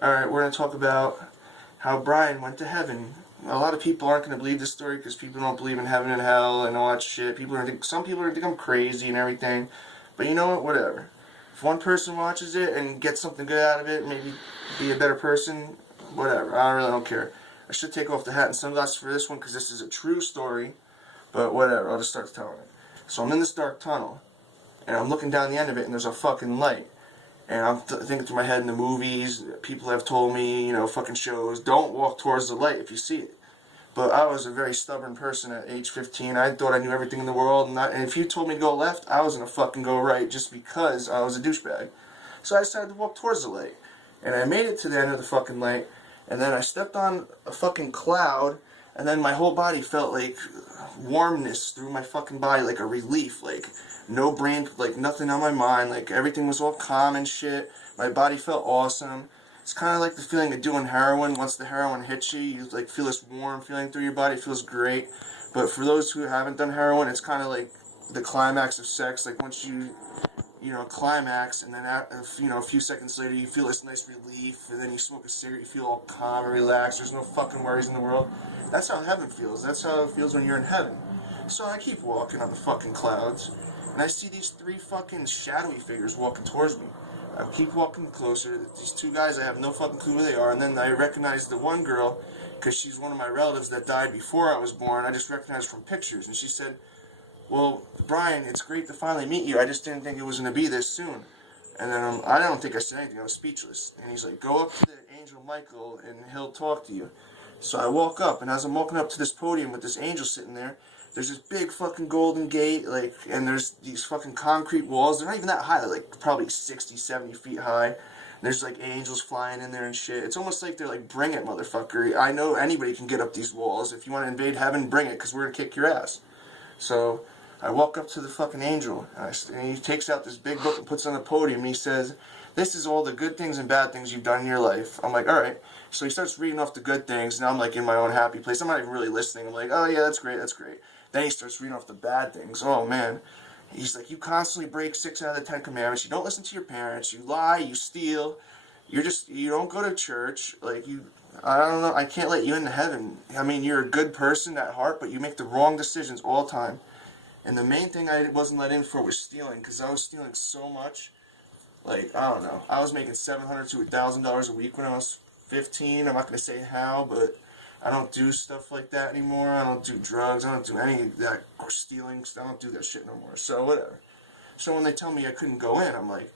Alright, we're going to talk about how Brian went to heaven. A lot of people aren't going to believe this story because people don't believe in heaven and hell and all that shit. Some people are going to think I'm crazy and everything. But you know what? Whatever. If one person watches it and gets something good out of it, maybe be a better person, whatever. I really don't care. I should take off the hat and sunglasses for this one because this is a true story. But whatever, I'll just start telling it. So I'm in this dark tunnel, and I'm looking down the end of it, and there's a fucking light. And I'm thinking to my head in the movies, people have told me, fucking shows, don't walk towards the light if you see it. But I was a very stubborn person at age 15. I thought I knew everything in the world, and if you told me to go left, I was going to fucking go right just because I was a douchebag. So I decided to walk towards the light. And I made it to the end of the fucking light, and then I stepped on a fucking cloud, and then my whole body felt like warmness through my fucking body, like a relief, like no brain, like nothing on my mind, like everything was all calm and shit. My body felt awesome. It's kind of like the feeling of doing heroin. Once the heroin hits you, you like feel this warm feeling through your body. It feels great. But for those who haven't done heroin, it's kind of like the climax of sex. Like once you climax, and then a few seconds later, you feel this nice relief, and then you smoke a cigarette, you feel all calm and relaxed. There's no fucking worries in the world. That's how heaven feels. That's how it feels when you're in heaven. So I keep walking on the fucking clouds, and I see these three fucking shadowy figures walking towards me. I keep walking closer. These two guys, I have no fucking clue who they are, and then I recognize the one girl, because she's one of my relatives that died before I was born. I just recognized from pictures, and she said, "Well, Brian, it's great to finally meet you. I just didn't think it was going to be this soon." And then I don't think I said anything. I was speechless. And he's like, "Go up to the angel Michael, and he'll talk to you." So I walk up, and as I'm walking up to this podium with this angel sitting there, there's this big fucking golden gate, and there's these fucking concrete walls. They're not even that high. They're like probably 60, 70 feet high. And there's like angels flying in there and shit. It's almost like they're like, "Bring it, motherfucker. I know anybody can get up these walls. If you want to invade heaven, bring it, because we're going to kick your ass." So I walk up to the fucking angel, and he takes out this big book and puts it on the podium, and he says, "This is all the good things and bad things you've done in your life." I'm like, "Alright." So he starts reading off the good things, and now I'm like in my own happy place. I'm not even really listening. I'm like, "Oh yeah, that's great, that's great." Then he starts reading off the bad things. Oh man. He's like, "You constantly break 6 out of the 10 commandments. You don't listen to your parents. You lie. You steal. You don't go to church. I don't know. I can't let you into heaven. I mean, you're a good person at heart, but you make the wrong decisions all the time." And the main thing I wasn't let in for was stealing, because I was stealing so much. I don't know. I was making $700 to $1,000 a week when I was 15. I'm not going to say how, but I don't do stuff like that anymore. I don't do drugs. I don't do any of that stealing. I don't do that shit no more. So whatever. So when they tell me I couldn't go in, I'm like,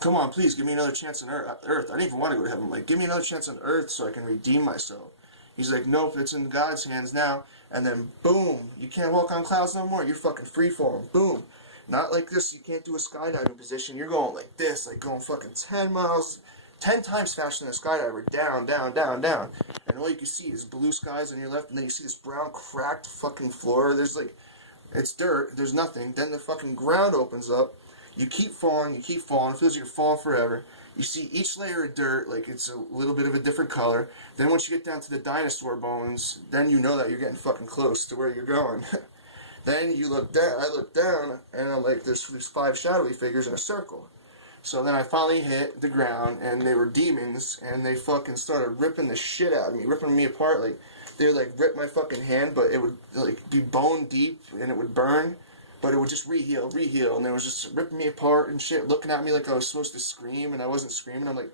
"Come on, please, give me another chance on earth. I didn't even want to go to heaven. I'm like, give me another chance on earth so I can redeem myself." He's like, "Nope, it's in God's hands now." And then, boom, you can't walk on clouds no more. You're fucking free falling. Boom. Not like this. You can't do a skydiving position. You're going like this, like going fucking 10 miles, 10 times faster than a skydiver. Down, down, down, down. And all you can see is blue skies on your left, and then you see this brown, cracked fucking floor. It's dirt. There's nothing. Then the fucking ground opens up. You keep falling. You keep falling. It feels like you're falling forever. You see each layer of dirt, like it's a little bit of a different color. Then once you get down to the dinosaur bones, then you know that you're getting fucking close to where you're going. Then you look down, I look down, and I'm like, there's 5 shadowy figures in a circle. So then I finally hit the ground, and they were demons, and they fucking started ripping the shit out of me, ripping me apart. Like, they would like rip my fucking hand, but it would like be bone deep, and it would burn. But it would just reheal, and they was just ripping me apart and shit, looking at me like I was supposed to scream, and I wasn't screaming. I'm like,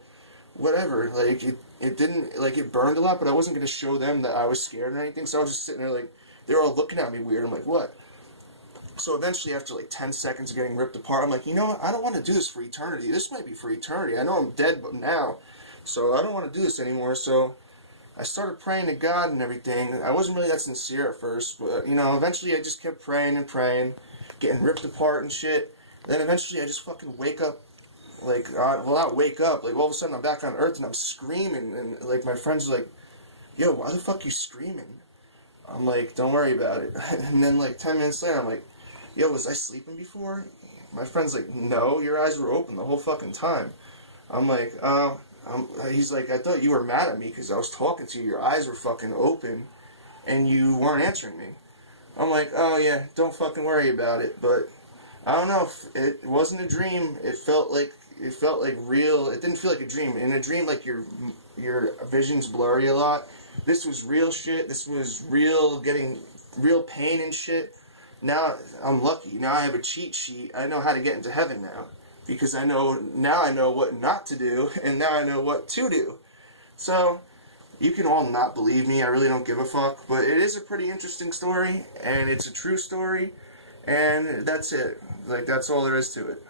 whatever, like, it didn't, like, it burned a lot, but I wasn't going to show them that I was scared or anything, so I was just sitting there like, they were all looking at me weird. I'm like, what? So eventually, after like 10 seconds of getting ripped apart, I'm like, you know what, I don't want to do this for eternity. This might be for eternity. I know I'm dead but now, so I don't want to do this anymore. So I started praying to God and everything. I wasn't really that sincere at first, but, eventually I just kept praying and praying, getting ripped apart and shit. Then eventually I just fucking wake up, not wake up, like all of a sudden I'm back on Earth and I'm screaming, and like my friends are like, "Yo, why the fuck you screaming?" I'm like, "Don't worry about it." And then like 10 minutes later I'm like, "Yo, was I sleeping before?" My friend's like, "No, your eyes were open the whole fucking time." I'm like, he's like, "I thought you were mad at me because I was talking to you. Your eyes were fucking open and you weren't answering me." I'm like, "Oh yeah, don't fucking worry about it." But I don't know if it wasn't a dream. It felt like it felt like real. It didn't feel like a dream. In a dream, like your vision's blurry a lot. This was real shit. This was real, getting real pain and shit. Now I'm lucky. Now I have a cheat sheet. I know how to get into heaven now, because I know what not to do, and now I know what to do. So you can all not believe me. I really don't give a fuck. But it is a pretty interesting story, and it's a true story, and that's it. Like, that's all there is to it.